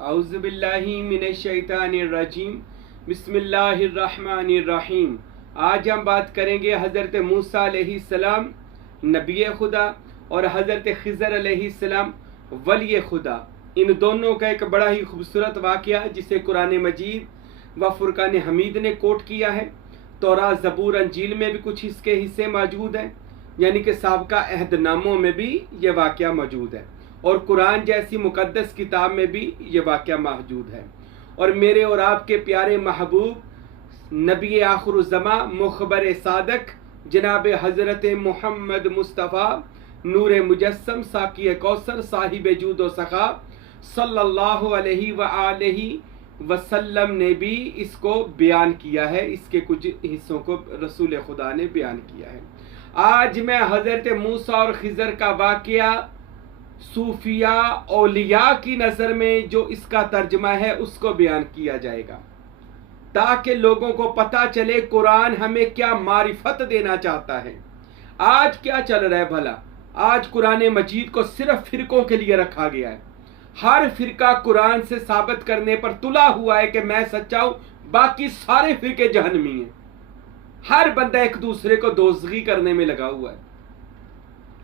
औज़ुबिल्लाहि मिनश्शैतानिर्रजीम बिस्मिल्लाहिर्रहमानिर्रहीम। आज हम बात करेंगे हज़रत मूसा अलैहिस्सलाम नबी खुदा और हज़रत खिज़र अलैहिस्सलाम वली खुदा, इन दोनों का एक बड़ा ही खूबसूरत वाक़या जिसे कुरान मजीद व फुरकान हमीद ने कोट किया है। तौरात, ज़बूर, अंजील में भी कुछ इसके हिस्से मौजूद हैं, यानी कि साबका अहदनामों में भी ये वाक़या मौजूद है और कुरान जैसी मुक़द्दस किताब में भी ये वाक़या मौजूद है। और मेरे और आपके प्यारे महबूब नबी आखिरुज़्ज़मा मुख़बर सादक जनाब हज़रत मोहम्मद मुस्तफ़ा नूर मुजस्सम साक़ी कौसर साहिब जूद व सखा सल्लल्लाहु अलैहि व आलिहि वसल्लम ने भी इसको बयान किया है। इसके कुछ हिस्सों को रसूल खुदा ने बयान किया है। आज मैं हज़रत मूसा और खिज़र का वाक़या सूफिया औलिया की नज़र में जो इसका तर्जमा है उसको बयान किया जाएगा, ताकि लोगों को पता चले कुरान हमें क्या मारिफत देना चाहता है। आज क्या चल रहा है भला? आज कुरान मजीद को सिर्फ फिरकों के लिए रखा गया है। हर फिरका कुरान से साबित करने पर तुला हुआ है कि मैं सच्चा हूं, बाकी सारे फिरके जहन्नमी हैं। हर बंदा एक दूसरे को दोज़गी करने में लगा हुआ है।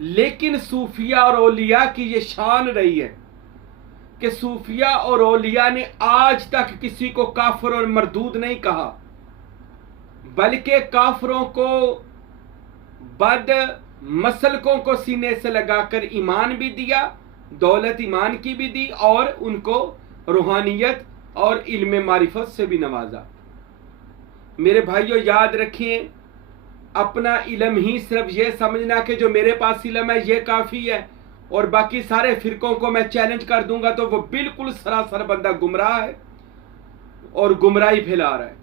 लेकिन सूफिया और औलिया की ये शान रही है कि सूफिया और औलिया ने आज तक किसी को काफिर और मरदूद नहीं कहा, बल्कि काफिरों को, बद मसलकों को सीने से लगाकर ईमान भी दिया, दौलत ईमान की भी दी और उनको रूहानियत और इल्म मारिफत से भी नवाजा। मेरे भाइयों, याद रखिए, अपना इल्म ही सिर्फ ये समझना कि जो मेरे पास इल्म है ये काफ़ी है और बाकी सारे फिरकों को मैं चैलेंज कर दूंगा, तो वो बिल्कुल सरासर बंदा गुमराह है और गुमराही फैला रहा है।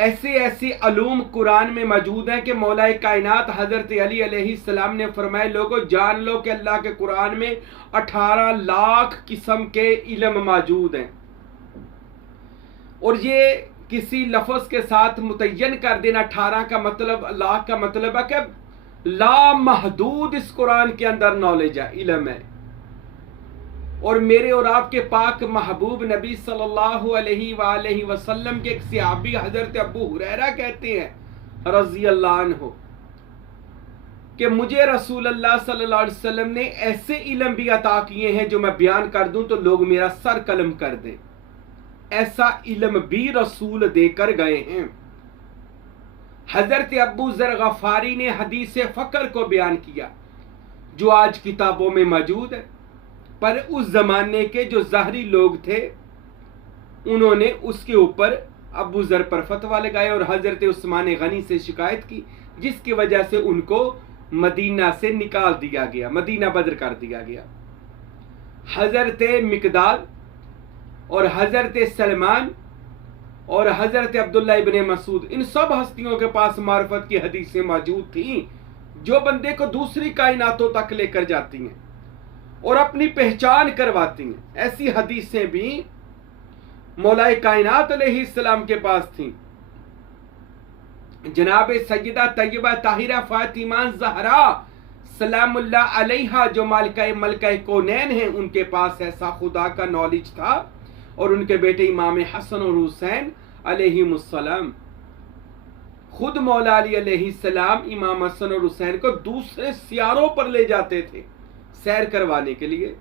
ऐसे ऐसे अलूम कुरान में मौजूद हैं कि मौलाए कायनात हज़रत अली अलैहिस्सलाम ने फरमाए, लोगों जान लो कि अल्लाह के कुरान में 18 लाख किस्म के इल्म मौजूद हैं। और ये किसी लफ्ज़ के साथ मुतय्यन कर देना, 18 का मतलब, लाख का मतलब है कि लामहदूद इस कुरान के अंदर नॉलेज है, इल्म है। और मेरे और आपके पाक महबूब नबी सल्लल्लाहु अलैहि वसल्लम के एक सहाबी हजरत अबू हुरैरा कहते हैं रज़ी अल्लाह अन्हु कि मुझे रसूल अल्लाह सल्लल्लाहु अलैहि वसल्लम ने ऐसे इल्म भी अता किए हैं जो मैं बयान कर दूं तो लोग मेरा सर कलम कर दें। ऐसा इल्म भी रसूल देकर गए हैं। हजरत अबू ज़र गफारी ने हदीस फ़क्र को बयान किया जो आज किताबों में मौजूद है, पर उस जमाने के जो ज़ाहरी लोग थे उन्होंने उसके ऊपर अबू ज़र पर फतवा लगाए और हजरत उस्मान गनी से शिकायत की, जिसकी वजह से उनको मदीना से निकाल दिया गया, मदीना बदर कर दिया गया। हजरत मिकदाद और हजरत सलमान और हजरत अब्दुल्ला इब्ने मसूद, इन सब हस्तियों के पास मार्फत की हदीसें मौजूद थीं जो बंदे को दूसरी कायनातों तक लेकर जाती हैं और अपनी पहचान करवाती हैं। ऐसी हदीसें भी मौलाए कायनात अलैहिस्सलाम के पास थीं। जनाब सैयदा तैयबा ताहिरा फातिमा ज़हरा सलामुल्लाह अलैहा जो मलका कौनैन हैं, उनके पास ऐसा खुदा का नॉलेज था और उनके बेटे इमाम हसन और हुसैन अलैहिमुस्सलाम, खुद मौला अली अलैहिस्सलाम इमाम हसन और हुसैन को दूसरे सियारों पर ले जाते थे सैर करवाने के लिए।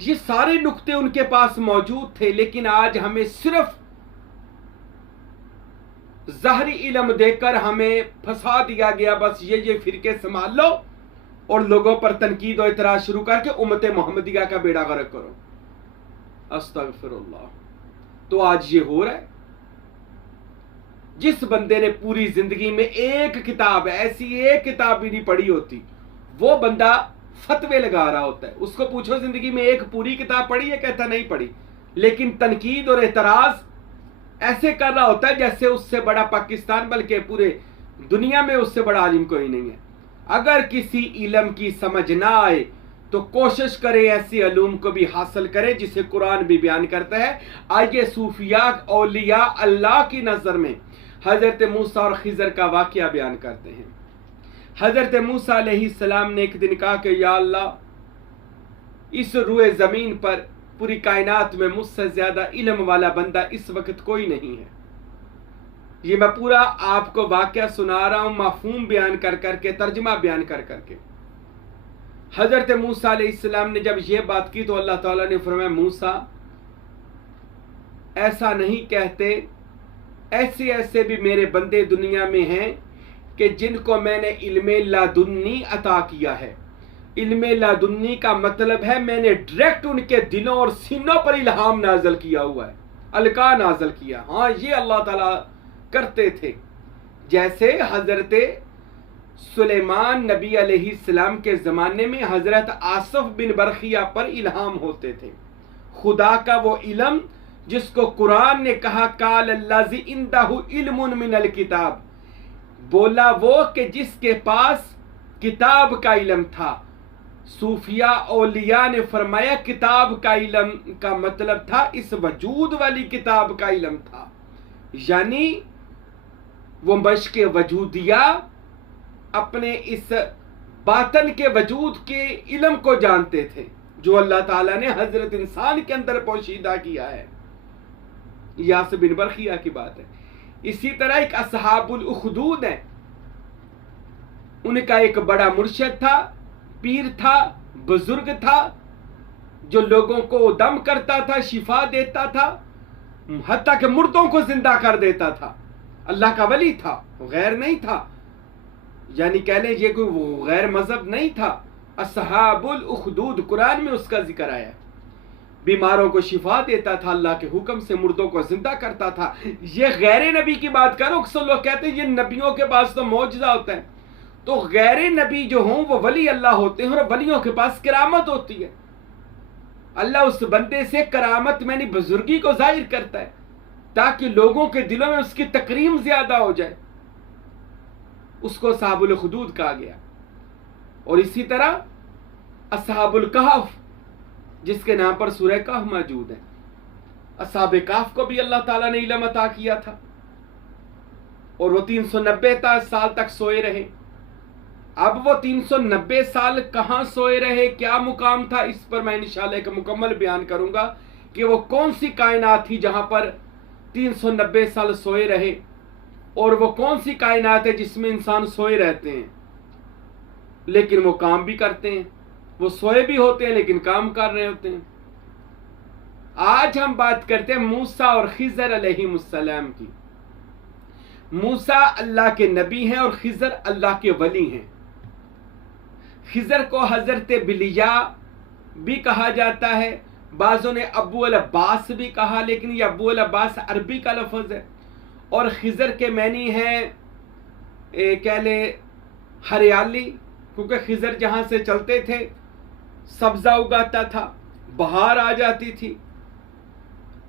ये सारे नुक्ते उनके पास मौजूद थे, लेकिन आज हमें सिर्फ ज़ाहरी इल्म देकर हमें फंसा दिया गया। बस ये फिरके संभाल लो और लोगों पर तनकीद और इतराज शुरू करके उम्मत मोहम्मदिया का बेड़ा गर्क करो। अस्तगफिरुल्लाह। तो आज ये हो रहा है। जिस बंदे ने पूरी जिंदगी में एक किताब, ऐसी एक किताब भी नहीं पढ़ी होती, वो बंदा फतवे लगा रहा होता है। उसको पूछो जिंदगी में एक पूरी किताब पढ़ी है, कहता नहीं पढ़ी, लेकिन तनकीद और एतराज ऐसे कर रहा होता है जैसे उससे बड़ा पाकिस्तान, बल्कि पूरे दुनिया में उससे बड़ा आलिम कोई नहीं है। अगर किसी इल्म की समझ ना आए तो कोशिश करें ऐसी अलूम को भी हासिल करें जिसे कुरान भी बयान करता है। आइए सूफिया औलिया अल्लाह की नजर में हजरत मूसा और खिज़र का वाक़या बयान करते हैं। हजरत मूसा अलैहिस्सलाम ने एक दिन कहा कि या अल्लाह, इस रुए ज़मीन पर पूरी कायनात में मुझसे ज़्यादा इल्म वाला बंदा इस वक्त कोई नहीं है। ये मैं पूरा आपको वाक़या सुना रहा हूँ, मफ़हूम बयान कर करके, तर्जुमा बयान कर करके। हज़रत मूसा अलैहिस्सलाम ने जब ये बात की तो अल्लाह ताला ने फरमाया, मूसा ऐसा नहीं कहते, ऐसे ऐसे भी मेरे बंदे दुनिया में हैं कि जिनको मैंने इल्मे लादुन्नी अता किया है। इल्मे लादुन्नी का मतलब है मैंने डायरेक्ट उनके दिलों और सीनों पर इल्हाम नाजल किया हुआ है, अलका नाजल किया। हाँ, ये अल्लाह ताला करते थे। जैसे हजरत सुलेमान नबी अलैहिस्सलाम के ज़माने में हजरत आसफ बिन बरखिया पर इल्हाम होते थे। खुदा का वो इल्म जिसको कुरान ने कहा काल अल्लाज़ी इंदहु इल्मुन मिनल किताब, बोला वो कि जिसके पास किताब का इल्म था। सूफिया औलिया ने फरमाया किताब का इल्म का मतलब था इस वजूद वाली किताब का इल्म था, यानी वो मश्क वजूदिया अपने इस बातन के वजूद के इल्म को जानते थे जो अल्लाह ताला ने हजरत इंसान के अंदर पोशीदा किया है। यास बिन बरखिया की बात है। इसी तरह एक असहाबुल उखदूद है, उनका एक बड़ा मुर्शिद था, पीर था, बुजुर्ग था, जो लोगों को दम करता था, शिफा देता था, हत्ता के मुर्दों को जिंदा कर देता था। अल्लाह का वली था, गैर नहीं था, यानी कह लें ये कोई गैर मजहब नहीं था। असहाबुल उखदूद कुरान में उसका जिक्र आया है। बीमारों को शिफा देता था, अल्लाह के हुक्म से मुर्दों को जिंदा करता था। ये गैर नबी की बात करो। अक्सर लोग कहते हैं ये नबियों के पास तो मौजज़ा होता है, तो गैर नबी जो हों वो वली अल्लाह होते हैं और वलियों के पास करामत होती है। अल्लाह उस बंदे से करामत यानी बुजुर्गी को जाहिर करता है ताकि लोगों के दिलों में उसकी तकरीम ज्यादा हो जाए। उसको असहाबुल खुदूद कहा गया। और इसी तरह असहाबुल कहफ जिसके नाम पर सूरह कहफ मौजूद है, असहाबे कहफ को भी अल्लाह ताला ने इल्म अता किया था और वो 390 साल तक सोए रहे। अब वो 390 साल कहाँ सोए रहे, क्या मुकाम था, इस पर मैं इंशाअल्लाह एक मुकम्मल बयान करूंगा कि वो कौन सी कायनात थी जहां पर 390 साल सोए रहे और वो कौन सी कायनात है जिसमें इंसान सोए रहते हैं लेकिन वो काम भी करते हैं। वो सोए भी होते हैं लेकिन काम कर रहे होते हैं। आज हम बात करते हैं मूसा और खिजर अलैहिमुस्सलाम की। मूसा अल्लाह के नबी हैं और खिजर अल्लाह के वली हैं। खिजर को हजरत बिलिया भी कहा जाता है, बाज़ों ने अबू अल अब्बास भी कहा, लेकिन ये अबू अल अब्बास अरबी का लफ्ज़ है और खिजर के मैनी हैं कह ले हरियाली, क्योंकि खिजर जहाँ से चलते थे सब्जा उगाता था, बहार आ जाती थी,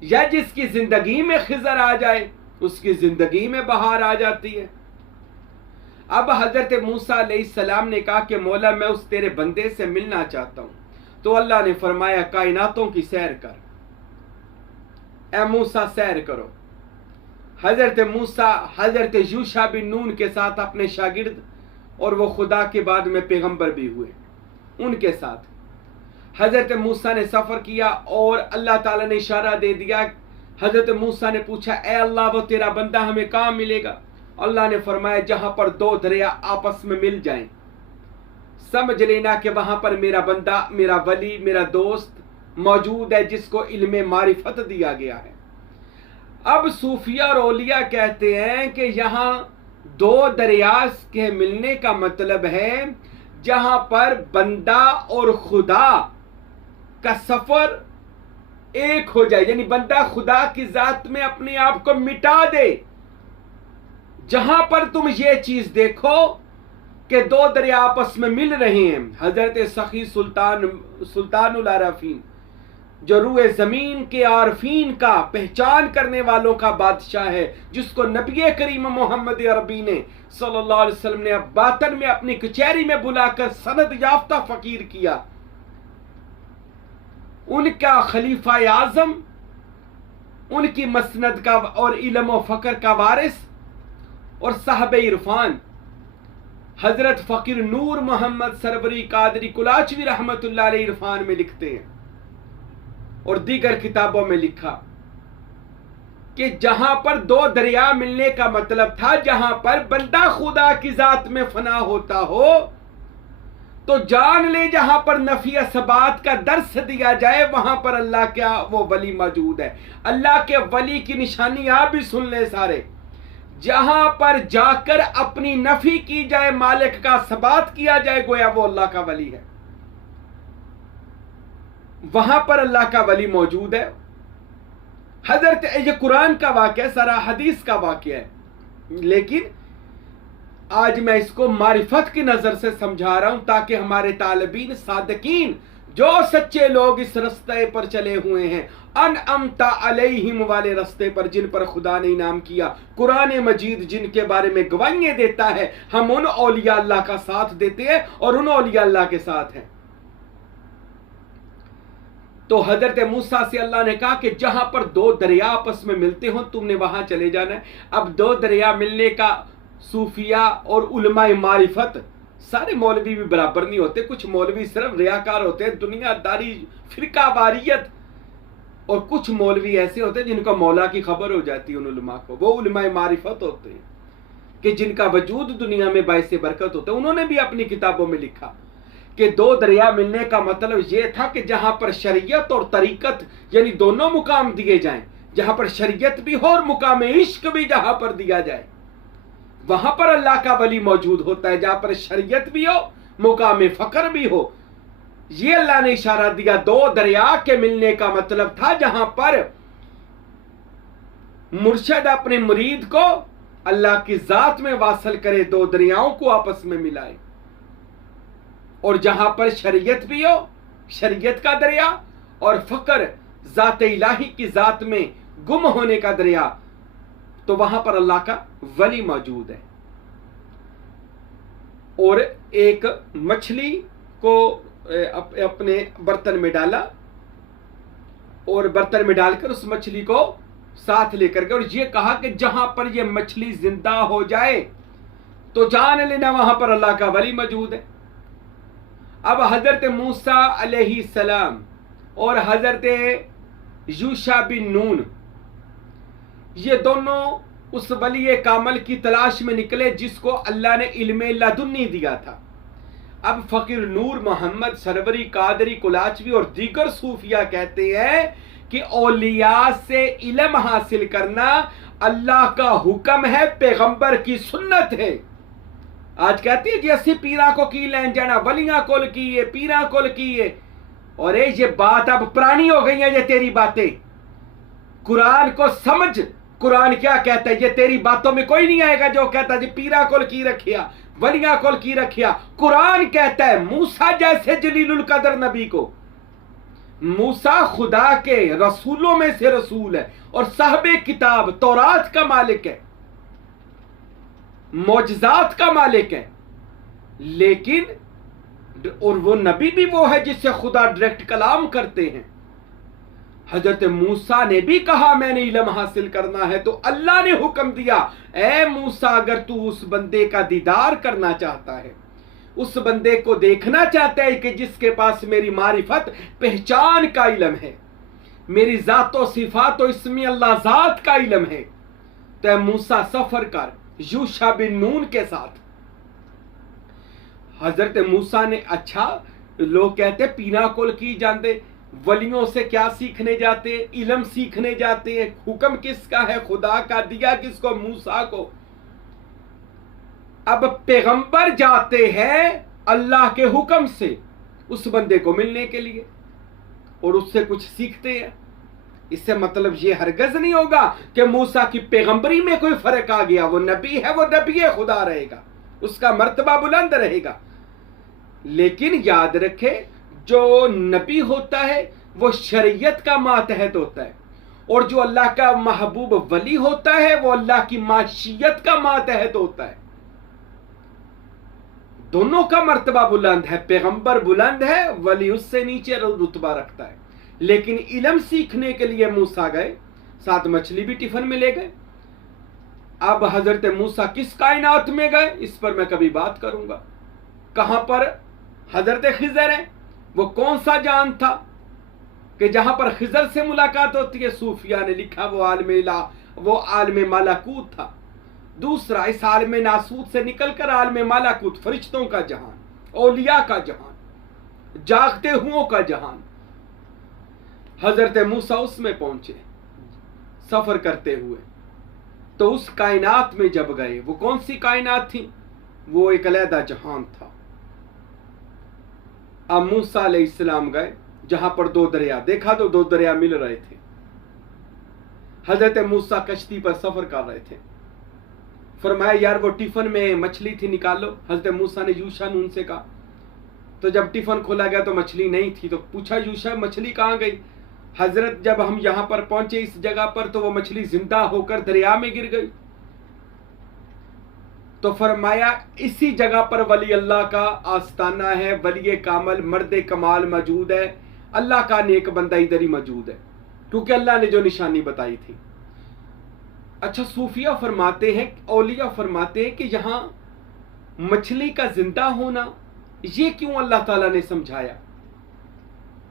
या जिसकी जिंदगी में खिजर आ जाए उसकी जिंदगी में बहार आ जाती है। अब हजरत मूसा अलैहिस्सलाम ने कहा कि मौला मैं उस तेरे बंदे से मिलना चाहता हूं, तो अल्लाह ने फरमाया कायनातों की सैर कर, ए मूसा सैर करो। हजरत मूसा हजरत यूशा बिन नून के साथ अपने शागिर्द और वो खुदा के बाद में पैगंबर भी हुए, उनके साथ हजरत मूसा ने सफर किया और अल्लाह ताला ने इशारा दे दिया। हजरत मूसा ने पूछा ए अल्लाह वो तेरा बंदा हमें कहाँ मिलेगा? अल्लाह ने फरमाया जहां पर दो दरिया आपस में मिल जाएं, समझ लेना कि वहां पर मेरा बंदा, मेरा वली, मेरा दोस्त मौजूद है जिसको इल्मे मारिफत दिया गया है। अब सूफिया और औलिया कहते हैं कि यहाँ दो दरिया के मिलने का मतलब है जहां पर बंदा और खुदा का सफर एक हो जाए, यानी बंदा खुदा की जात में अपने आप को मिटा दे। जहां पर तुम ये चीज देखो कि दो दरिया आपस में मिल रहे हैं। हजरत सखी सुल्तानुल आरफीन जो रूए जमीन के आरफीन का पहचान करने वालों का बादशाह है, जिसको नबी करीम मोहम्मद अरबी ने सल्लल्लाहु अलैहि वसल्लम ने बातन में अपनी कचहरी में बुलाकर सनद याफ्ता फकीर किया, उनका खलीफा आजम, उनकी मसनद का और इल्म और फकर का वारिस और साहब इरफान हजरत फकीर नूर मोहम्मद सरवरी कादरी कुलाचवी रहमतुल्लाह अलैह इरफान में लिखते हैं और दीगर किताबों में लिखा कि जहां पर दो दरिया मिलने का मतलब था, जहां पर बंदा खुदा की जात में फना होता हो तो जान ले जहां पर नफी असबात का दर्स दिया जाए वहां पर अल्लाह क्या वो वली मौजूद है। अल्लाह के वली की निशानी आप भी सुन ले सारे, जहां पर जाकर अपनी नफी की जाए, मालिक का सबात किया जाए, गोया वो अल्लाह का वली है, वहां पर अल्लाह का वली मौजूद है। हजरत ये कुरान का वाक़या, सारा हदीस का वाक़या है, लेकिन आज मैं इसको मारिफत की नजर से समझा रहा हूं ताकि हमारे तालिबीन सादकीन जो सच्चे लोग इस रास्ते पर चले हुए हैं, अनअमता अलैहिम वाले रास्ते पर, जिन पर खुदा ने इनाम किया, कुरान मजीद जिनके बारे में गवाहियां देता है, हम उन औलिया अल्लाह का साथ देते हैं और उन औलिया अल्लाह के साथ हैं। तो हजरत मूसा से अल्लाह ने कहा कि जहां पर दो दरिया आपस में मिलते हो तुमने वहां चले जाना है। अब दो दरिया मिलने का सूफिया और उलमाए मारिफत, सारे मौलवी भी बराबर नहीं होते, कुछ मौलवी सिर्फ रियाकार होते हैं, दुनियादारी, फिरका वारियत, और कुछ मौलवी ऐसे होते हैं जिनको मौला की खबर हो जाती है उन उलमा को, वो उलमाए मारिफत होते हैं कि जिनका वजूद दुनिया में बाइसे बरकत होता है। उन्होंने भी अपनी किताबों में लिखा कि दो दरिया मिलने का मतलब यह था कि जहां पर शरीयत और तरीकत यानी दोनों मुकाम दिए जाएं, जहां पर शरीयत भी हो और मुकाम इश्क भी जहां पर दिया जाए, वहां पर अल्लाह का वली मौजूद होता है। जहां पर शरीयत भी हो, मुकाम फकर भी हो, ये अल्लाह ने इशारा दिया। दो दरिया के मिलने का मतलब था जहां पर मुर्शद अपने मुरीद को अल्लाह की जात में वासल करे, दो दरियाओं को आपस में मिलाए, और जहां पर शरीयत भी हो, शरीयत का दरिया, और फकर जात इलाही की जात में गुम होने का दरिया, तो वहां पर अल्लाह का वली मौजूद है। और एक मछली को अपने बर्तन में डाला और बर्तन में डालकर उस मछली को साथ लेकर गए और ये कहा कि जहां पर ये मछली जिंदा हो जाए तो जान लेना वहां पर अल्लाह का वली मौजूद है। अब हजरत मूसा अलैहि सलाम और हजरत यूशा बिन नून, ये दोनों उस वली कामल की तलाश में निकले जिसको अल्लाह ने इल्मे लदुन्नी दिया था। अब फकीर नूर मोहम्मद सरवरी कादरी कुलाचवी और दीगर सूफिया कहते हैं कि औलिया से इल्म हासिल करना अल्लाह का हुक्म है, पैगंबर की सुन्नत है। आज कहती है जी असी पीरा को की लैन जाना, वलियां कोल की है, पीरा कोल की है, और ये बात अब पुरानी हो गई है। ये तेरी बातें, कुरान को समझ, कुरान क्या कहता है, ये तेरी बातों में कोई नहीं आएगा जो कहता है जी पीरा कोल की रखिया, वलियां कोल की रखिया। कुरान कहता है मूसा जैसे जलीलुल कदर नबी को, मूसा खुदा के रसूलों में से रसूल है और साहबे किताब तौरात का मालिक है, मौजजात का मालिक है, लेकिन और वो नबी भी वो है जिससे खुदा डायरेक्ट कलाम करते हैं। हजरत मूसा ने भी कहा मैंने इल्म हासिल करना है, तो अल्लाह ने हुक्म दिया ए मूसा अगर तू उस बंदे का दीदार करना चाहता है, उस बंदे को देखना चाहता है कि जिसके पास मेरी मारिफत पहचान का इल्म है, मेरी जातो सिफात और इसमें अल्लाह जात का इल्म है, तो मूसा सफर कर यूशा बिन नून के साथ। हजरत मूसा ने, अच्छा लोग कहते पीना कोल की जानते, वलियों से क्या सीखने जाते, इल्म सीखने जाते हैं, हुक्म किसका है, खुदा का, दिया किसको, मूसा को। अब पैगंबर जाते हैं अल्लाह के हुक्म से उस बंदे को मिलने के लिए और उससे कुछ सीखते हैं। इससे मतलब ये हरगज नहीं होगा कि मूसा की पैगंबरी में कोई फर्क आ गया, वो नबी है, वो नबी खुदा रहेगा, उसका मर्तबा बुलंद रहेगा। लेकिन याद रखे जो नबी होता है वो शरीयत का मातहत होता है, और जो अल्लाह का महबूब वली होता है वो अल्लाह की माशियत का मातहत होता है। दोनों का मर्तबा बुलंद है, पैगंबर बुलंद है, वली उससे नीचे रुतबा रखता है। लेकिन इल्म सीखने के लिए मूसा गए, साथ मछली भी टिफिन में ले गए, अब हजरत मूसा किस कायनात में गए, इस पर मैं कभी बात करूंगा। कहां पर हजरत खिजर है, वो कौन सा जान था कि जहां पर खिजर से मुलाकात होती है। सूफिया ने लिखा वो आलम मालाकूत था। दूसरा, इस आलम नासूत से निकलकर आलम मालाकूत, फरिश्तों का जहान, औलिया का जहान, जागते हुओं का जहान। हजरत मूसा उसमें पहुंचे सफर करते हुए। तो उस कायनात में जब गए, वो कौन सी कायनात थी, वो एक अलहदा जहान था। अब मूसा अलैहिस्सलाम गए जहां पर दो दरिया, देखा तो दो दरिया मिल रहे थे। हजरत मूसा कश्ती पर सफर कर रहे थे। फरमाया यार वो टिफिन में मछली थी, निकालो। हजरत मूसा ने यूशा नून से कहा। तो जब टिफिन खोला गया तो मछली नहीं थी। तो पूछा यूशा मछली कहां गई। हजरत जब हम यहां पर पहुंचे इस जगह पर, तो वो मछली जिंदा होकर दरिया में गिर गई। तो फरमाया इसी जगह पर वली अल्लाह का आस्ताना है, वली कामल मर्द कमाल मौजूद है, अल्लाह का नेक बंदा इधर ही मौजूद है, क्योंकि अल्लाह ने जो निशानी बताई थी। अच्छा, सूफिया फरमाते हैं, औलिया फरमाते हैं कि यहां मछली का जिंदा होना ये क्यों अल्लाह ताला ने समझाया,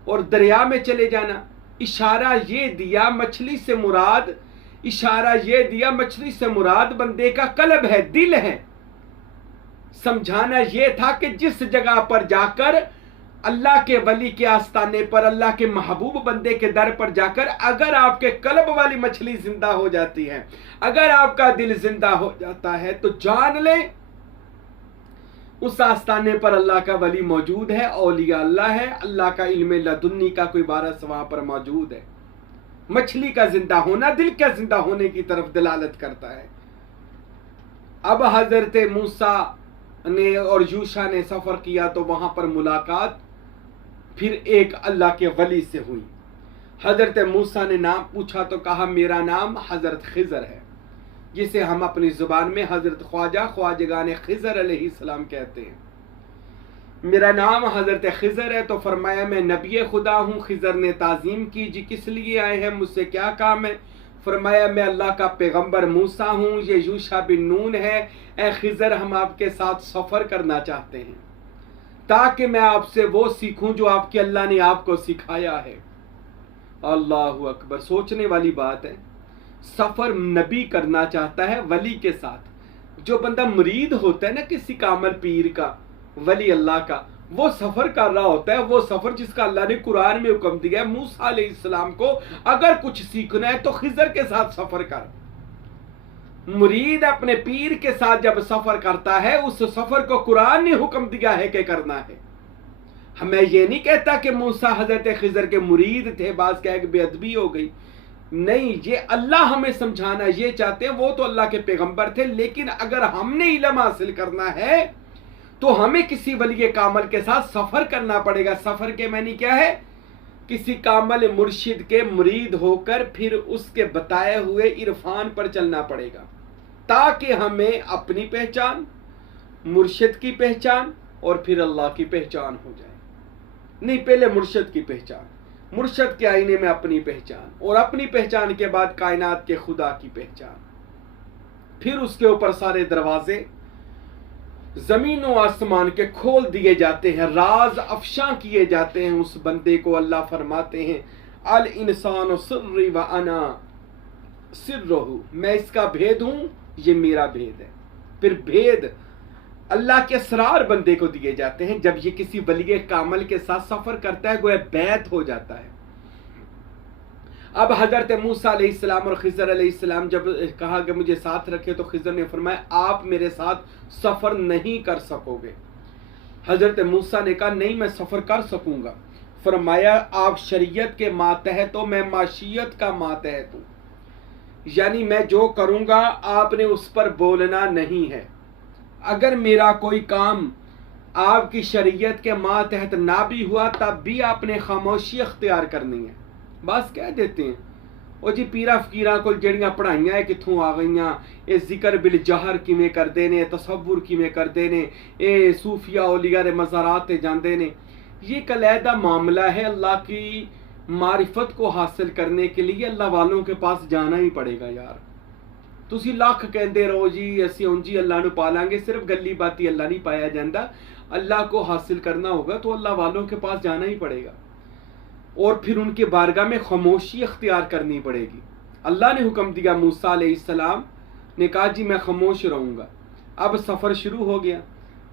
और दरिया में चले जाना। इशारा ये दिया मछली से मुराद, मछली से मुराद बंदे का कल्ब है, दिल है। समझाना यह था कि जिस जगह पर जाकर अल्लाह के वली के आस्ताने पर, अल्लाह के महबूब बंदे के दर पर जाकर अगर आपके कल्ब वाली मछली जिंदा हो जाती है, अगर आपका दिल जिंदा हो जाता है, तो जान ले उस आस्ताने पर अल्लाह का वली मौजूद है, औलिया अल्लाह है, अल्लाह का इल्म लदुन्नी का कोई वारिस वहां पर मौजूद है। मछली का जिंदा होना दिल का जिंदा होने की तरफ दलालत करता है। अब हजरत मूसा ने और यूशा ने सफर किया तो वहां पर मुलाकात फिर एक अल्लाह के वली से हुई। हजरत मूसा ने नाम पूछा तो कहा मेरा नाम हजरत खिजर है, जिसे हम अपनी जुबान में हजरत ख्वाजगान खिजर अलैहिस्सलाम कहते हैं। मेरा नाम हजरत खिजर है। तो फरमाया मैं नबी खुदा हूँ। खिजर ने ताजीम की, जी किस लिए आए हैं, मुझसे क्या काम है। फरमाया मैं अल्लाह का पैगंबर मूसा हूँ, ये यूशा बिन नून है। ए खिजर, हम आपके साथ सफर करना चाहते हैं ताकि मैं आपसे वो सीखूं जो आपके अल्लाह ने आपको सिखाया है। अल्लाहु अकबर, सोचने वाली बात है। सफर नबी करना चाहता है वली के साथ। जो बंदा मुरीद होता है ना किसी कामल पीर का, वली अल्लाह का, वो सफर कर रहा होता है, वो सफर जिसका अल्लाह ने कुरान में हुक्म दिया है। मूसा अलैहिस्सलाम को अगर कुछ सीखना है तो खिजर के साथ सफर कर। मुरीद अपने पीर के साथ जब सफर करता है, उस सफर को कुरान ने हुक्म दिया है कि करना है। मैं ये नहीं कहता कि मूसा हजरत खिजर के मुरीद थे, बाज कह के बेअदबी हो गई, नहीं, ये अल्लाह हमें समझाना ये चाहते हैं। वो तो अल्लाह के पैगंबर थे, लेकिन अगर हमने इल्म हासिल करना है तो हमें किसी वली कामल के साथ सफर करना पड़ेगा। सफर के मानी क्या है, किसी कामल मुर्शिद के मुरीद होकर फिर उसके बताए हुए इरफान पर चलना पड़ेगा, ताकि हमें अपनी पहचान, मुर्शिद की पहचान और फिर अल्लाह की पहचान हो जाए। नहीं, पहले मुर्शिद की पहचान, मुर्शिद के आईने में अपनी पहचान, और अपनी पहचान के बाद कायनात के खुदा की पहचान। फिर उसके ऊपर सारे दरवाजे जमीन और आसमान के खोल दिए जाते हैं, राज अफशा किए जाते हैं उस बंदे को। अल्लाह फरमाते हैं अल इंसान सिर्री व अना सिर्रुहु, मैं इसका भेद हूं, ये मेरा भेद है। फिर भेद अल्लाह के असरार बंदे को दिए जाते हैं। जब ये किसी वली कामल के साथ सफर करता है, गोया बैत हो जाता है। अब हजरत मूसा अलैहिस्सलाम और खिजर अलैहिस्सलाम जब कहा कि मुझे साथ रखे, तो खिजर ने फरमाया आप मेरे साथ सफर नहीं कर सकोगे। हजरत मूसा ने कहा नहीं, मैं सफर कर सकूंगा। फरमाया आप शरीयत के मातहत हो, मैं माशियत का मातहत हूं, यानी मैं जो करूंगा आपने उस पर बोलना नहीं है। अगर मेरा कोई काम आपकी शरीयत के मातहत ना भी हुआ, तब भी आपने खामोशी अख्तियार करनी है। बस कह देते हैं ਉਹ जी पीरा फकीरां कोल ਜਿਹੜੀਆਂ पढ़ाइयां कित्थों आ गईयां, ये जिक्र बिल जहर किवें करते ने, तसव्वुर किवें करते ने, ये सूफिया औलिया दे मज़ारात ते जांदे ने। ये एक अलहदा मामला है। अल्लाह की मारिफत को हासिल करने के लिए अल्लाह वालों के पास जाना ही पड़ेगा यार। ਤੁਸੀਂ ਲੱਖ ਕਹਿੰਦੇ ਰਹੋ जी ਅਸੀਂ ਉਂਝ ही अल्लाह ਨੂੰ पा लांगे, सिर्फ गली बाती अल्लाह नहीं पाया जाता। अल्लाह को हासिल करना होगा तो अल्लाह वालों के पास जाना ही पड़ेगा और फिर उनके बारगाह में खामोशी अख्तियार करनी पड़ेगी। अल्लाह ने हुक्म दिया, मूसा अलैहिस्सलाम ने कहा जी मैं खामोश रहूँगा। अब सफ़र शुरू हो गया।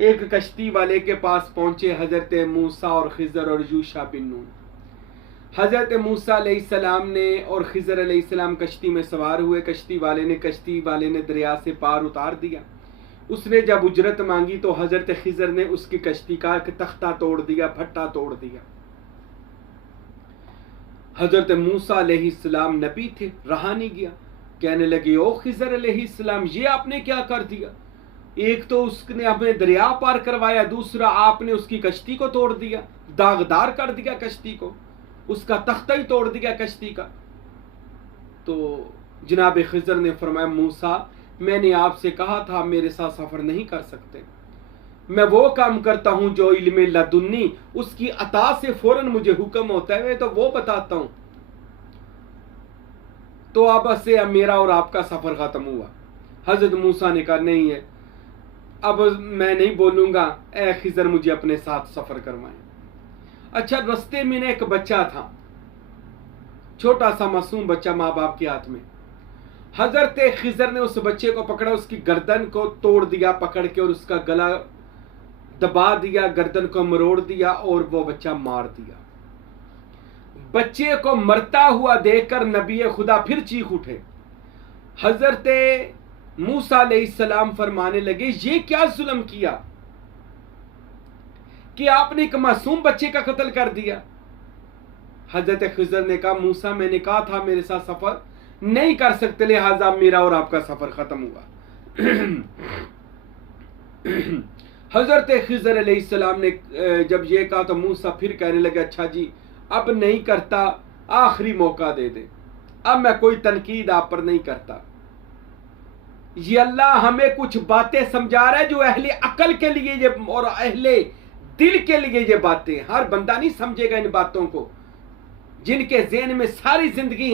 एक कश्ती वाले के पास पहुँचे हज़रत मूसा और खिज़र और यूशा बिन नून। हज़रत मूसा अलैहिस्सलाम ने और खिज़र अलैहिस्सलाम कश्ती में सवार हुए। कश्ती वाले ने दरिया से पार उतार दिया। उसने जब उजरत मांगी तो हज़रत खिज़र ने उसकी कश्ती का तख्ता तोड़ दिया, फट्टा तोड़ दिया। हज़रत मूसा अलैहिस्सलाम नबी थे, रहा नहीं गया। कहने लगे ओ खिज़र अलैहिस्सलाम ये आपने क्या कर दिया? एक तो उसने अपने दरिया पार करवाया, दूसरा आपने उसकी कश्ती को तोड़ दिया, दागदार कर दिया कश्ती को, उसका तख्ता ही तोड़ दिया कश्ती का। तो जनाब खिज़र ने फरमाया मूसा मैंने आपसे कहा था मेरे साथ सफ़र नहीं कर सकते, मैं वो काम करता हूं जो इल्मे लदुन्नी उसकी अता से फौरन मुझे हुक्म होता है तो वो बताता हूं। तो अब से मेरा और आपका सफ़र ख़त्म हुआ। हज़रत मूसा ने कहा नहीं है, अब मैं नहीं बोलूँगा, ए खिज़र मुझे अपने साथ सफ़र करवाएं। अच्छा, रास्ते में एक बच्चा था, छोटा सा मासूम बच्चा माँ बाप के हाथ में। हज़रत खिज़र ने उस बच्चे को पकड़ा, उसकी गर्दन को तोड़ दिया पकड़ के और उसका गला दबा दिया, गर्दन को मरोड़ दिया और वो बच्चा मार दिया। बच्चे को मरता हुआ देखकर नबी खुदा फिर चीख उठे। हज़रत मूसा अलैहिस्सलाम फरमाने लगे ये क्या जुल्म किया कि आपने एक मासूम बच्चे का कत्ल कर दिया। हज़रत खिज़र ने कहा मूसा मैंने कहा था मेरे साथ सफ़र नहीं कर सकते, लिहाजा मेरा और आपका सफ़र ख़त्म हुआ। हज़रत खिज़र अलैहिस्सलाम ने जब ये कहा तो मूसा फिर कहने लगे अच्छा जी अब नहीं करता, आखिरी मौका दे दे, अब मैं कोई तनकीद आप पर नहीं करता। ये अल्लाह हमें कुछ बातें समझा रहा है जो अहले अकल के लिए ये और अहले दिल के लिए ये बातें, हर बंदा नहीं समझेगा इन बातों को। जिनके ज़हन में सारी जिंदगी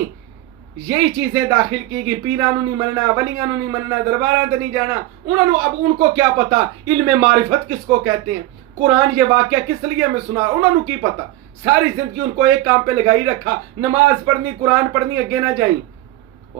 यही चीजें दाखिल की कि पीरां नूं नहीं मनना, वलियां नूं नहीं मनना, दरबारां ते नहीं जाना, उन्होंने अब उनको क्या पता इल्मे मारिफत किसको कहते हैं, कुरान ये वाक़या किस लिए मैं सुना, उन्होंने की पता। सारी जिंदगी उनको एक काम पे लगाई रखा, नमाज पढ़नी, कुरान पढ़नी, अगे ना जाई।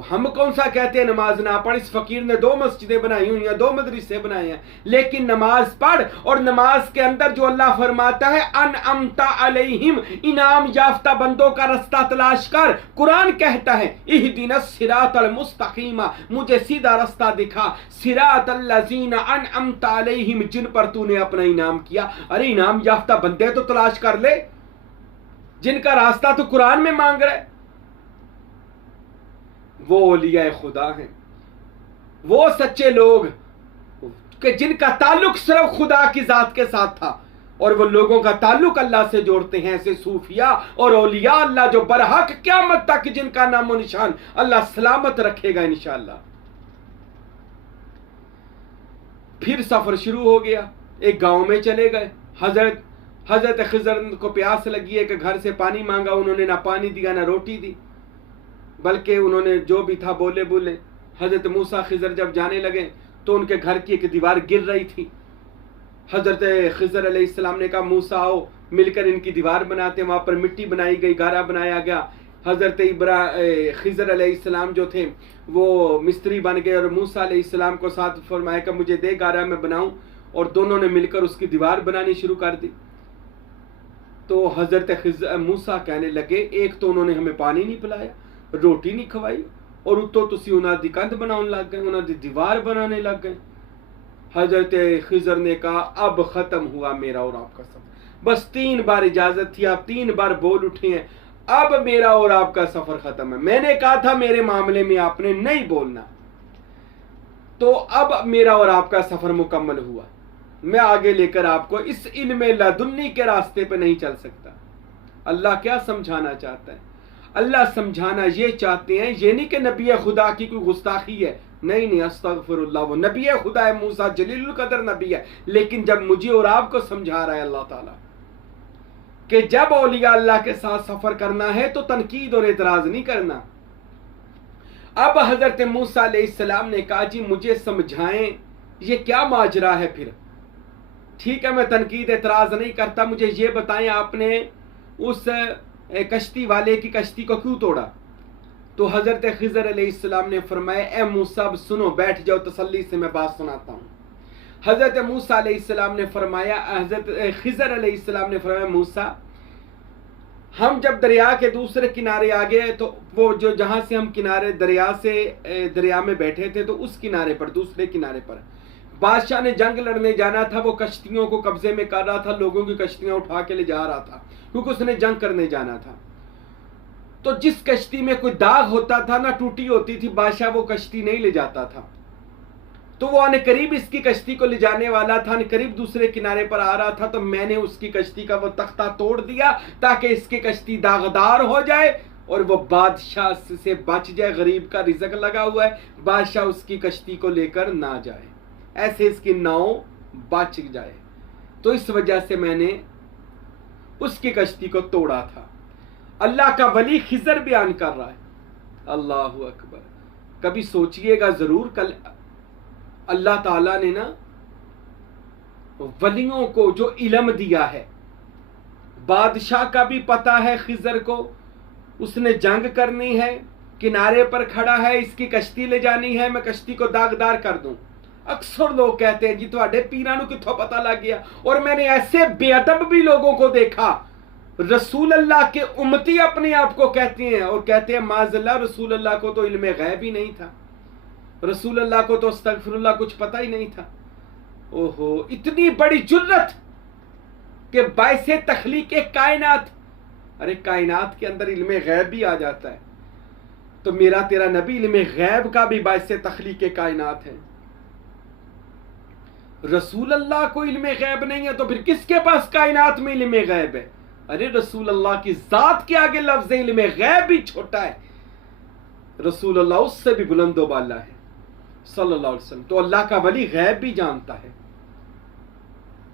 हम कौन सा कहते हैं नमाज ना पढ़? इस फकीर ने 2 मस्जिदें बनाई हुई हैं, 2 मदरसे बनाए हैं, लेकिन नमाज पढ़। और नमाज के अंदर जो अल्लाह फरमाता है अनअमता अलैहिम, इनाम याफ्ता बंदों का रास्ता तलाश कर। कुरान कहता है इहदिनस सिरातल मुस्तकीमा, मुझे सीधा रास्ता दिखा, सिरातल लजीना अनअमता अलैहिम, जिन पर तूने अपना इनाम किया। अरे इनाम याफ्ता बंदे तो तलाश कर ले, जिनका रास्ता तो कुरान में मांग रहा है। वो औलिया खुदा हैं, वो सच्चे लोग कि जिनका ताल्लुक सिर्फ खुदा की जात के साथ था और वो लोगों का ताल्लुक अल्लाह से जोड़ते हैं। ऐसे सूफिया और औलिया अल्लाह जो बरहक क़यामत तक जिनका नामो निशान अल्लाह सलामत रखेगा इंशाअल्लाह। फिर सफर शुरू हो गया। एक गांव में चले गए। हजरत खिज़र को प्यास लगी है कि घर से पानी मांगा, उन्होंने ना पानी दिया ना रोटी दी, बल्कि उन्होंने जो भी था बोले बोले। हज़रत मूसा खिज़र जब जाने लगे तो उनके घर की एक दीवार गिर रही थी। हज़रत खिज़र अलैहिस्सलाम ने कहा मूसा आओ मिलकर इनकी दीवार बनाते। वहाँ पर मिट्टी बनाई गई, गारा बनाया गया। हज़रत खिज़र अलैहिस्सलाम जो थे वो मिस्त्री बन गए और मूसा अलैहिस्सलाम को साथ फरमाया कि मुझे दे गारा मैं बनाऊँ, और दोनों ने मिलकर उसकी दीवार बनानी शुरू कर दी। तो हज़रत मूसा कहने लगे एक तो उन्होंने हमें पानी नहीं पिलाया, रोटी नहीं खवाई, और उतो तुसी उन्हां दी कंध बनाने लग गए, उन्हां दी दीवार बनाने लग गए। हज़रत खिज़र ने कहा अब ख़त्म हुआ मेरा और आपका सफ़र, बस 3 बार इजाज़त थी, आप 3 बार बोल उठे हैं, अब मेरा और आपका सफ़र ख़त्म है। मैंने कहा था मेरे मामले में आपने नहीं बोलना, तो अब मेरा और आपका सफ़र मुकम्मल हुआ। मैं आगे लेकर आपको इस इल्मे लदुन्नी के रास्ते पे नहीं चल सकता। अल्लाह क्या समझाना चाहता है? अल्लाह समझाना ये चाहते हैं, ये नहीं कि नबी खुदा की कोई गुस्ताखी है, नहीं अस्तगफिरुल्लाह, वो नबी खुदा है, मूसा जलीलुल कदर नबी है। लेकिन जब मुझे और आपको समझा रहा है अल्लाह ताला कि जब औलिया अल्लाह के साथ सफर करना है तो तनकीद और एतराज नहीं करना। अब हजरत मूसा अलैहिस्सलाम ने कहा जी मुझे समझाएं ये क्या माजरा है फिर। ठीक है मैं तनकीद एतराज नहीं करता, मुझे ये बताएं आपने उस कश्ती वाले की कश्ती को क्यों तोड़ा। तो हजरत खिजर अलैहिस्सलाम ने फरमाया ए मूसा अब सुनो, बैठ जाओ तसल्ली से मैं बात सुनाता हूँ। हजरत मूसा अलैहिस्सलाम ने फरमाया, हजरत खिजर अलैहिस्सलाम ने फरमाया मूसा हम जब दरिया के दूसरे किनारे आ गए तो वो जो जहां से हम किनारे दरिया में बैठे थे तो उस किनारे पर दूसरे किनारे पर बादशाह ने जंग लड़ने जाना था। वो कश्तियों को कब्जे में कर रहा था, लोगों की कश्तियां उठा के ले जा रहा था क्योंकि उसने जंग करने जाना था। तो जिस कश्ती में कोई दाग होता था ना टूटी होती थी, बादशाह वो कश्ती नहीं ले जाता था। तो वो आने करीब इसकी कश्ती को ले जाने वाला था, करीब दूसरे किनारे पर आ रहा था, तो मैंने उसकी कश्ती का वो तख्ता तोड़ दिया ताकि इसकी कश्ती दागदार हो जाए और वो बादशाह से बच जाए। गरीब का रिज़्क लगा हुआ है, बादशाह उसकी कश्ती को लेकर ना जाए, ऐसे इसकी नाव बच जाए। तो इस वजह से मैंने उसकी कश्ती को तोड़ा था। अल्लाह का वली खिजर बयान कर रहा है। अल्लाहु अकबर। कभी सोचिएगा जरूर, कल अल्लाह ताला ने ना वलियों को जो इल्म दिया है, बादशाह का भी पता है खिजर को, उसने जंग करनी है, किनारे पर खड़ा है, इसकी कश्ती ले जानी है, मैं कश्ती को दागदार कर दूं। अक्सर लोग कहते हैं जी तुहाडे पीरां नूं कित्थों पता लग गया। और मैंने ऐसे बेअदब भी लोगों को देखा, रसूल अल्लाह के उम्मती अपने आप को कहते हैं और कहते हैं माज़ल्लाह रसूल अल्लाह को तो इल्मे गैब ही नहीं था, रसूल अल्लाह को तो अस्तगफिरुल्लाह कुछ पता ही नहीं था। ओहो, इतनी बड़ी जुर्रत कि बाइसे तख्लीक कायनात, अरे कायनात के अंदर इल्मे गैब भी आ जाता है, तो मेरा तेरा नबी इल्मे गैब का भी बाइसे तख्लीक कायनात है। रसूल अल्लाह को इल्मे गैब नहीं है तो फिर किसके पास कायनात में इल्मे गैब है। अरे रसूल अल्लाह की जात के आगे लफ्ज़ इल्मे गैब भी छोटा है, रसूल अल्लाह उससे भी बुलंदो बाला है सल्लल्लाहु अलैहि वसल्लम। तो अल्लाह का वली गैब भी जानता है।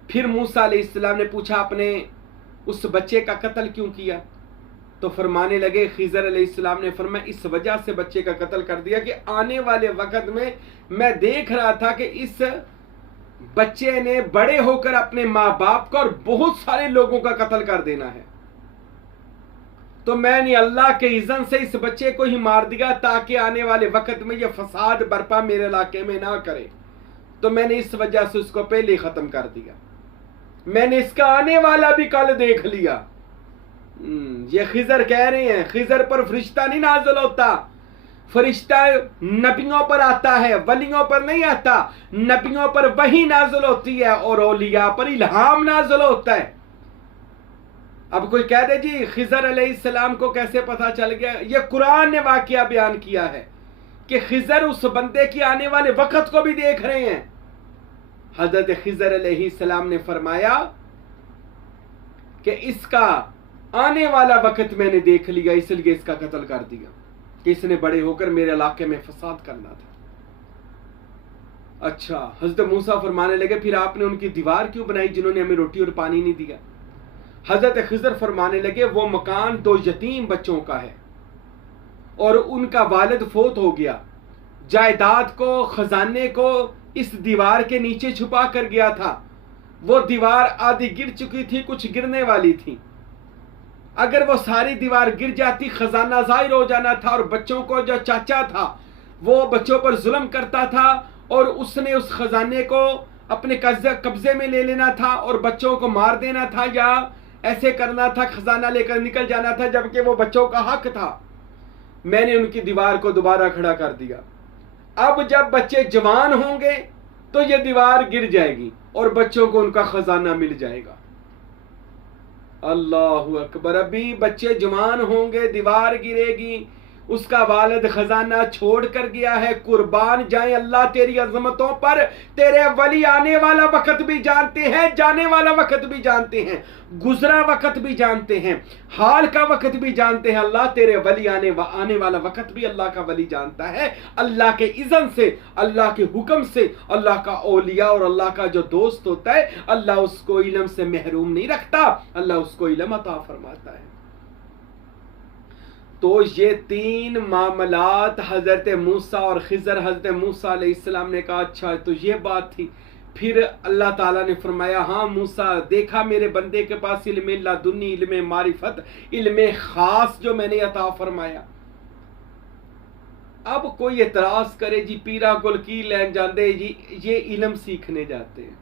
फिर मूसा अलैहिस्सलाम ने पूछा आपने उस बच्चे का कत्ल क्यों किया। तो फरमाने लगे, खिजर अलैहिस्सलाम ने फरमाया इस वजह से बच्चे का कत्ल कर दिया कि आने वाले वक्त में मैं देख रहा था कि इस बच्चे ने बड़े होकर अपने माँ बाप का और बहुत सारे लोगों का कत्ल कर देना है। तो मैंने अल्लाह के इज़्न से इस बच्चे को ही मार दिया ताकि आने वाले वक्त में यह फसाद बर्पा मेरे इलाके में ना करे। तो मैंने इस वजह से उसको पहले ही खत्म कर दिया। मैंने इसका आने वाला भी कल देख लिया। ये खिजर कह रहे हैं, खिजर पर फरिश्ता नहीं नाज़िल होता, फरिश्ता नबियों पर आता है, वलियों पर नहीं आता। नबियों पर वही नाज़िल होती है और औलिया पर इल्हाम नाज़िल होता है। अब कोई कह दे जी खिजर अलैहिस्सलाम को कैसे पता चल गया, ये कुरान ने वाकया बयान किया है कि खिजर उस बंदे की आने वाले वक्त को भी देख रहे हैं। हजरत खिजर अलैहिस्सलाम ने फरमाया कि इसका आने वाला वक्त मैंने देख लिया, इसलिए इसका कत्ल कर दिया कि इसने बड़े होकर मेरे इलाके में फसाद करना था। अच्छा, हजरत मूसा फरमाने लगे फिर आपने उनकी दीवार क्यों बनाई जिन्होंने हमें रोटी और पानी नहीं दिया। हजरत खिजर फरमाने लगे वो मकान 2 यतीम बच्चों का है और उनका वालिद फोत हो गया, जायदाद को खजाने को इस दीवार के नीचे छुपा कर गया था। वो दीवार आधी गिर चुकी थी, कुछ गिरने वाली थी। अगर वो सारी दीवार गिर जाती खजाना जाहिर हो जाना था और बच्चों को जो चाचा था वो बच्चों पर जुल्म करता था और उसने उस खजाने को अपने कब्जे में ले लेना था और बच्चों को मार देना था या ऐसे करना था, खजाना लेकर निकल जाना था, जबकि वो बच्चों का हक था। मैंने उनकी दीवार को दोबारा खड़ा कर दिया। अब जब बच्चे जवान होंगे तो ये दीवार गिर जाएगी और बच्चों को उनका खजाना मिल जाएगा। अल्लाहु अकबर। अभी बच्चे जवान होंगे, दीवार गिरेगी, उसका वालिद खजाना छोड़ कर गया है। कुर्बान जाए अल्लाह तेरी अजमतों पर। तेरे वली आने वाला वक्त भी जानते हैं, जाने वाला वक्त भी जानते हैं, गुजरा वक्त भी जानते हैं, हाल का वक्त भी जानते हैं। अल्लाह तेरे वली आने वाला वक्त भी अल्लाह का वली जानता है। अल्लाह के इज़्न से, अल्लाह के हुक्म से, अल्लाह का औलिया और अल्लाह का जो दोस्त होता है अल्लाह उसको इल्म से महरूम नहीं रखता, अल्लाह उसको इल्म अता फरमाता है। तो ये तीन मामलात हज़रत मूसा और खिज़र, हज़रत मूसा अलैहिस्सलाम ने कहा अच्छा तो ये बात थी। फिर अल्लाह ताला ने फरमाया हाँ मूसा, देखा मेरे बंदे के पास इल्म लदुन्नी, इल्म मारिफत, इल्म खास जो मैंने अता फरमाया। अब कोई एतराज करे जी पीरा गुल की लैन जाते जी, ये इल्म सीखने जाते हैं,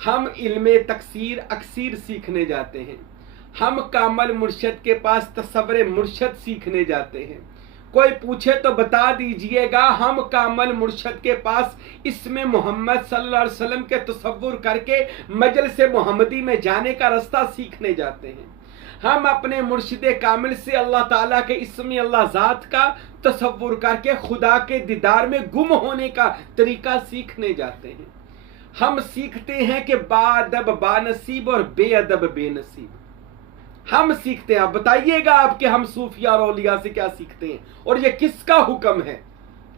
हम इल्म तकसीर अक्सीर सीखने जाते हैं, हम कामल मुर्शद के पास तसव्वुर मुर्शद सीखने जाते हैं। कोई पूछे तो बता दीजिएगा हम कामल मुर्शद के पास इसमें मोहम्मद सल्लल्लाहु अलैहि वसल्लम के तसव्वुर करके मजलिस मोहम्मदी में जाने का रास्ता सीखने जाते हैं। हम अपने मुर्शिद कामिल से अल्लाह ताला के इसमें अल्लाह ज़ात का तसव्वुर करके खुदा के दीदार में गुम होने का तरीका सीखने जाते हैं। हम सीखते हैं कि बाअदब बानसीब और बेअदब बेनसीब, हम सीखते हैं। आप बताइएगा आपके हम सूफिया और औलिया से क्या सीखते हैं, और ये किसका हुक्म है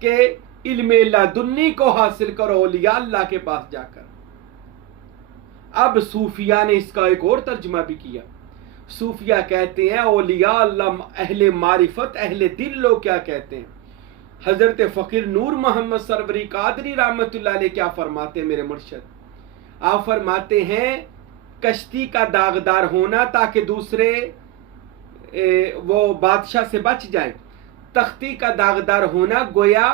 कि इल्मे लदुन्नी को हासिल करो औलिया अल्लाह के पास जाकर। अब सूफिया ने इसका एक और तर्जुमा भी किया। सूफिया कहते हैं औलिया अल्लाह अहले मारिफत अहले दिल लोग क्या कहते हैं। हजरत फ़कीर नूर मोहम्मद सरवरी कादरी रहमतुल्लाह अलैह क्या फरमाते हैं मेरे मुर्शद, आप फरमाते हैं कश्ती का दागदार होना ताकि दूसरे वो बादशाह से बच जाए, तख्ती का दागदार होना गोया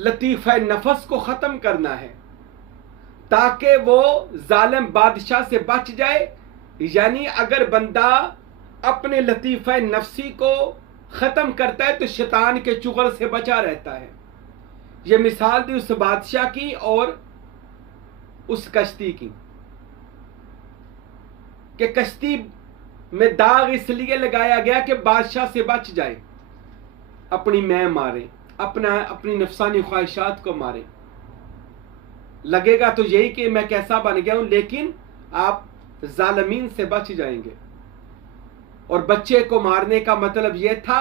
लतीफ़ा नफस को ख़त्म करना है ताकि वो जालिम बादशाह से बच जाए। यानी अगर बंदा अपने लतीफ़ा नफसी को ख़त्म करता है तो शैतान के चुगल से बचा रहता है। ये मिसाल दी उस बादशाह की और उस कश्ती की कि कश्ती में दाग इसलिए लगाया गया कि बादशाह से बच जाए, अपनी मैं मारे, अपनी नफसानी ख्वाहिशात को मारे। लगेगा तो यही कि मैं कैसा बन गया हूं, लेकिन आप जालिमीन से बच जाएंगे। और बच्चे को मारने का मतलब यह था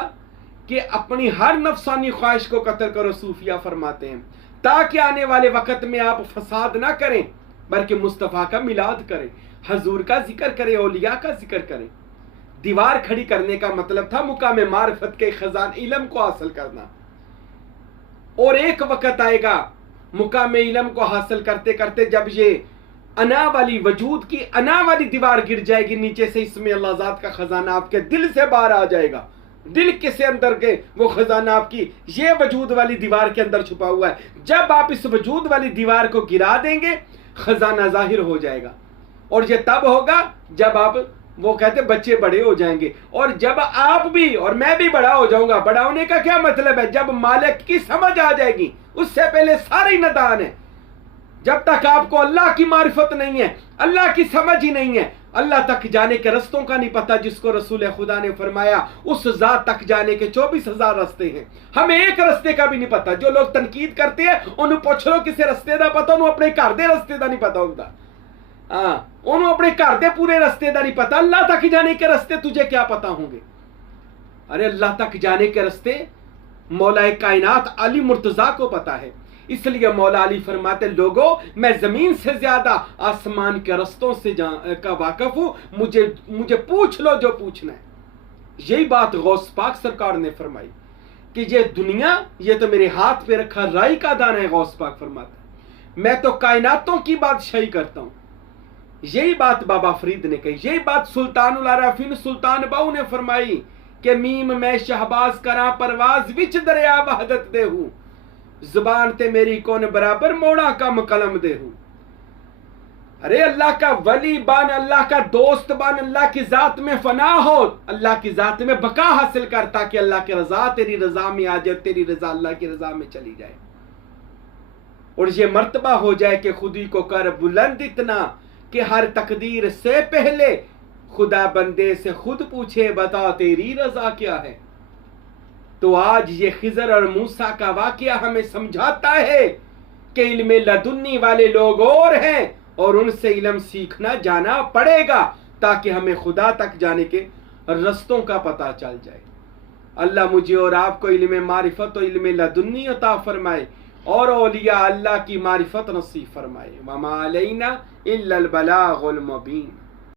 कि अपनी हर नफसानी ख्वाहिश को कत्ल करो, सूफिया फरमाते हैं, ताकि आने वाले वक्त में आप फसाद ना करें बल्कि मुस्तफ़ा का मिलाद करें, हजूर का जिक्र करें, औलिया का जिक्र करें। दीवार खड़ी करने का मतलब था मुकाम मारिफत के खजान इल्म को हासिल करना। और एक वक्त आएगा मुकाम इल्म को हासिल करते करते जब ये अना वाली वजूद की अना वाली दीवार गिर जाएगी नीचे से, इसमें अल्लाह ज़ात का खजाना आपके दिल से बाहर आ जाएगा। दिल के से अंदर के वो खजाना आपकी ये वजूद वाली दीवार के अंदर छुपा हुआ है। जब आप इस वजूद वाली दीवार को गिरा देंगे खजाना जाहिर हो जाएगा। और ये तब होगा जब आप, वो कहते बच्चे बड़े हो जाएंगे, और जब आप भी और मैं भी बड़ा हो जाऊंगा। बड़ा होने का क्या मतलब है, जब मालिक की समझ आ जाएगी, उससे पहले सारी नदान है। जब तक आपको अल्लाह की मारिफत नहीं है, अल्लाह की समझ ही नहीं है, अल्लाह तक जाने के रस्तों का नहीं पता, जिसको रसूल खुदा ने फरमाया उस जात तक जाने के 24,000 रास्ते हैं, हमें एक रास्ते का भी नहीं पता। जो लोग तनकीद करते हैं उन्हें पूछ लो किसी रास्ते का पता, उन्हें अपने घर दे रास्ते का नहीं पता होता। हाँ, उन्हें अपने घर दे पूरे रास्ते का नहीं पता। अल्लाह तक जाने के रास्ते तुझे क्या पता होंगे। अरे अल्लाह तक जाने के रास्ते मौला कायनात अली मुर्तजा को पता है। इसलिए मौला अली फरमाते, लोगों मैं जमीन से ज्यादा आसमान के रस्तों से का वाकिफ हूं, मुझे पूछ लो जो पूछना है। यही बात गौस पाक सरकार ने फरमाई कि ये दुनिया ये तो मेरे हाथ पे रखा राई का दाना है। गौस पाक फरमाता है मैं तो कायनातों की बादशाही करता हूं। यही बात बाबा फरीद ने कही, यही बात सुल्तानुल आराफिन सुल्तान बाऊ ने फरमाई कि मीम मैं शहबाज करा परवाज विच दरिया वहदत देहू, जुबान ते मेरी कौन बराबर मोड़ा कम कलम देहू। अरे अल्लाह का वली बन, अल्लाह का दोस्त बन, अल्लाह की जात में फना हो, अल्लाह की जात में बका हासिल कर, ताकि अल्लाह की रजा तेरी रजा में आ जाए, तेरी रजा अल्लाह की रजा में चली जाए। और ये मर्तबा हो जाए कि खुदी को कर बुलंद इतना कि हर तकदीर से पहले खुदा बंदे से खुद पूछे बता तेरी रजा क्या है। तो आज ये खिजर और मूसा का वाकया हमें समझाता है कि इल्मे लदुन्नी वाले लोग और हैं और उनसे इल्म सीखना जाना पड़ेगा ताकि हमें खुदा तक जाने के रस्तों का पता चल जाए। अल्लाह मुझे और आपको इल्मे मारिफत और इल्मे लदुन्नी अता फरमाए और औलिया अल्लाह की मारिफत नसीब फरमाए। वमा अलैना इल्लल बलागुल मुबीन।